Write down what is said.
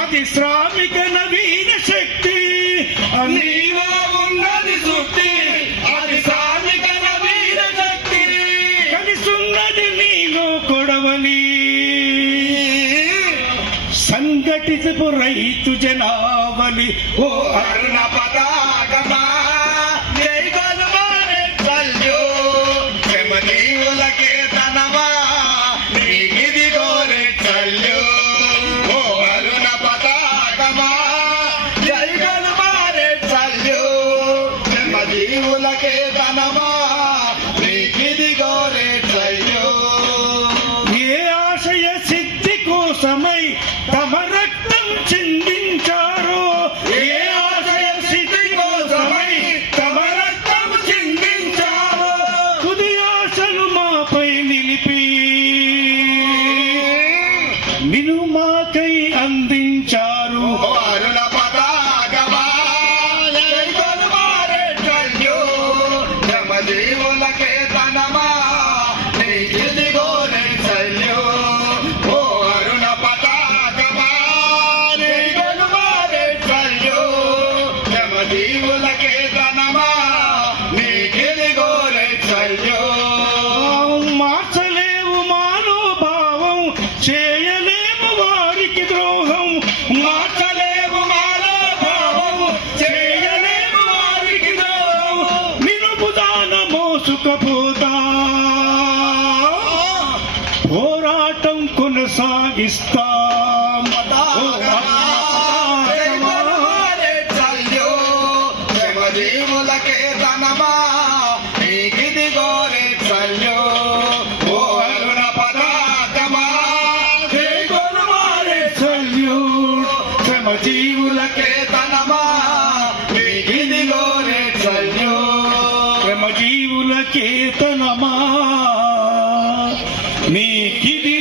అది శ్రామిక నవీన శక్తి నీలో ఉన్నది శుద్ధి అది శ్రామిక నవీన శక్తి కలిసున్నది నీలో కొడవలి సంఘటితపు రైతు జనావలి ఓ అరుణ పతాకమా శ్రమజీవులకే తనవా నీకిదిగో రెచ్చల్యు ఓ అరుణ పతాకమా జైగలు మారెచ్చల్యు శ్రమజీవులకే తనవా నీకిదిగో రెచ్చల్యు ఏ ఆశయ సిద్ధి కోసమై తమ రక్తం చిందించారో ఏ ఆశయ సిద్ధి కోసమై తమ రక్తం చిందించారో తుది ఆశలు మాపై నిలిపి నిను మాకై అందించారు అరుణ పతాకమా జైగలు మారెచ్చల్యు శ్రమజీవులకే తనవా నీకిదిగో రెచ్చల్యు ఓ అరుణ పతాకమా జైగలు మారెచ్చల్యు శ్రమజీవులకే తనవా నీకిదిగో రెచ్చల్యు మార్చలేవు మనోభావం చేయలేము వారికి ద్రోహం మార్చలేవు మనోభావం చేయలేము వారికి ద్రోహం మినుపుదాన మోసుకపోతా పోరాటం కొనసాగిస్తాం శ్రమజీవులకే తనవా నీకిదిగో రెచ్చల్యు ఓ అరుణ పతాకమా జైగలు మారెచ్చల్యు శ్రమజీవులకే తనవా నీకిదిగో రెచ్చల్యు శ్రమజీవులకే తనవా నీకిది